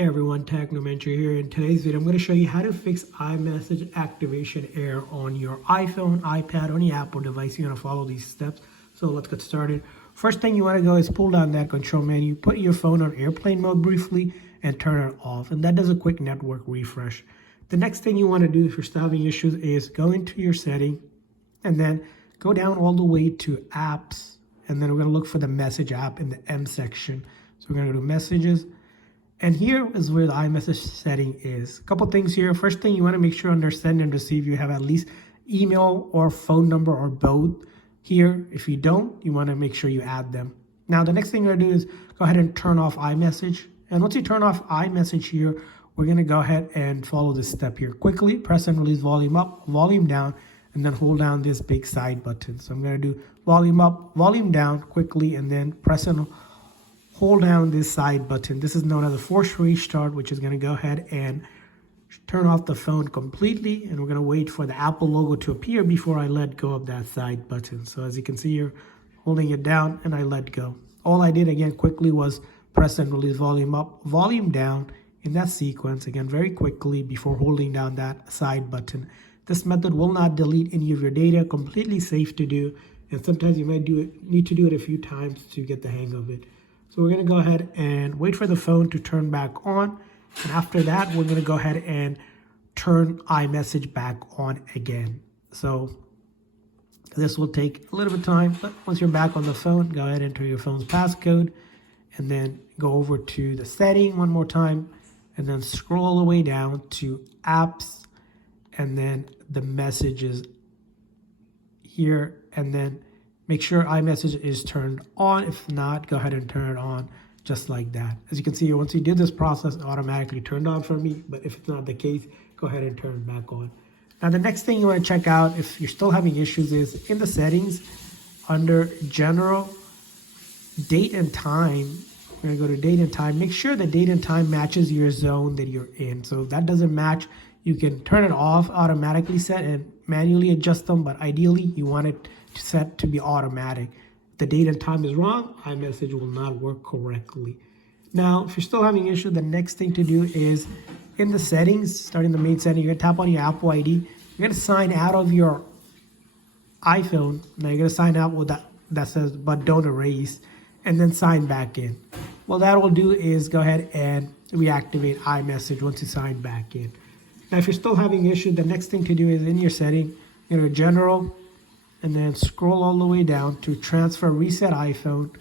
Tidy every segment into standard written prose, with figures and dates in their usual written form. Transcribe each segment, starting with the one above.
Hey everyone, Technomentary here. In today's video, I'm going to show you how to fix iMessage activation error on your iPhone, iPad, or any Apple device. You're going to follow these steps. So let's get started. First thing you want to go is pull down that control menu, put your phone on airplane mode briefly, and turn it off. And that does a quick network refresh. The next thing you want to do if you're still having issues is go into your setting and then go down all the way to apps. And then we're going to look for the message app in the M section. So we're going to go to messages. And here is where the iMessage setting is. A couple things here. First thing, you want to make sure under send and receive you have at least email or phone number or both here. If you don't, you want to make sure you add them. Now, the next thing you're going to do is go ahead and turn off iMessage. And once you turn off iMessage here, we're going to go ahead and follow this step here. Quickly press and release volume up, volume down, and then hold down this big side button. So I'm going to do volume up, volume down quickly, and then press and hold down this side button. This is known as a force restart, which is going to go ahead and turn off the phone completely. And we're going to wait for the Apple logo to appear before I let go of that side button. So as you can see here, holding it down and I let go. All I did again quickly was press and release volume up, volume down in that sequence again very quickly before holding down that side button. This method will not delete any of your data, completely safe to do. And sometimes you might need to do it a few times to get the hang of it. So we're going to go ahead and wait for the phone to turn back on. And after that, we're going to go ahead and turn iMessage back on again. So this will take a little bit of time, but once you're back on the phone, go ahead and enter your phone's passcode and then go over to the setting one more time and then scroll all the way down to apps and then the messages here, and then make sure iMessage is turned on. If not, go ahead and turn it on just like that. As you can see here, once you did this process, it automatically turned on for me. But if it's not the case, go ahead and turn it back on. Now, the next thing you want to check out if you're still having issues is in the settings under general, date and time. We're going to go to date and time. Make sure the date and time matches your zone that you're in. So if that doesn't match, you can turn it off, automatically set, and manually adjust them. But ideally, you want it set to be automatic. If the date and time is wrong, iMessage will not work correctly. Now, if you're still having issues, the next thing to do is in the settings, starting the main setting, you're going to tap on your Apple ID. You're going to sign out of your iPhone. Now you're going to sign out with that says, but don't erase, and then sign back in. Well, that will do is go ahead and reactivate iMessage once you sign back in. Now, if you're still having issues, the next thing to do is in your setting, you go to general, and then scroll all the way down to transfer reset iPhone,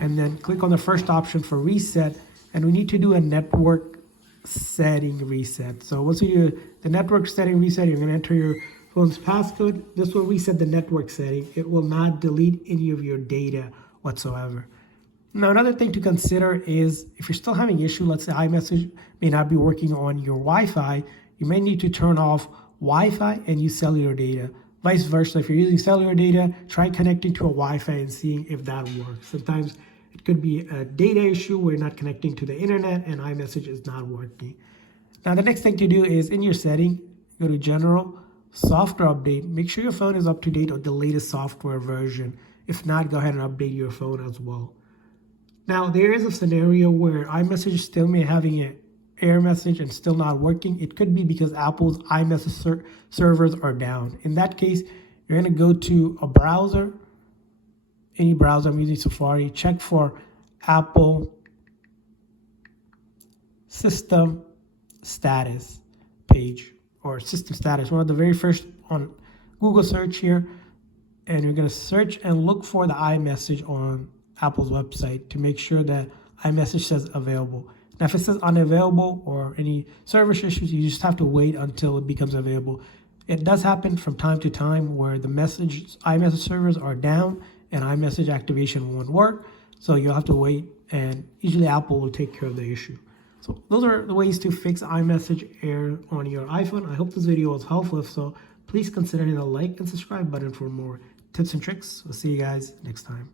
and then click on the first option for reset. And we need to do a network setting reset. So once you do the network setting reset, you're going to enter your phone's passcode. This will reset the network setting. It will not delete any of your data whatsoever. Now, another thing to consider is if you're still having issue, let's say iMessage may not be working on your Wi-Fi, you may need to turn off Wi-Fi and use cellular data. Vice versa, if you're using cellular data, try connecting to a Wi-Fi and seeing if that works. Sometimes it could be a data issue where you're not connecting to the internet and iMessage is not working. Now, the next thing to do is in your setting, go to General, Software Update. Make sure your phone is up to date with the latest software version. If not, go ahead and update your phone as well. Now, there is a scenario where iMessage still may having an error message and still not working. It could be because Apple's iMessage servers are down. In that case, you're going to go to a browser, any browser. I'm using Safari. Check for Apple System Status page or System Status, one of the very first on Google search here. And you're going to search and look for the iMessage on Apple's website to make sure that iMessage says available. Now, if it says unavailable or any service issues, you just have to wait until it becomes available. It does happen from time to time where the iMessage servers are down and iMessage activation won't work. So you'll have to wait, and usually Apple will take care of the issue. So those are the ways to fix iMessage error on your iPhone. I hope this video was helpful. If so, please consider hitting the like and subscribe button for more tips and tricks. We'll see you guys next time.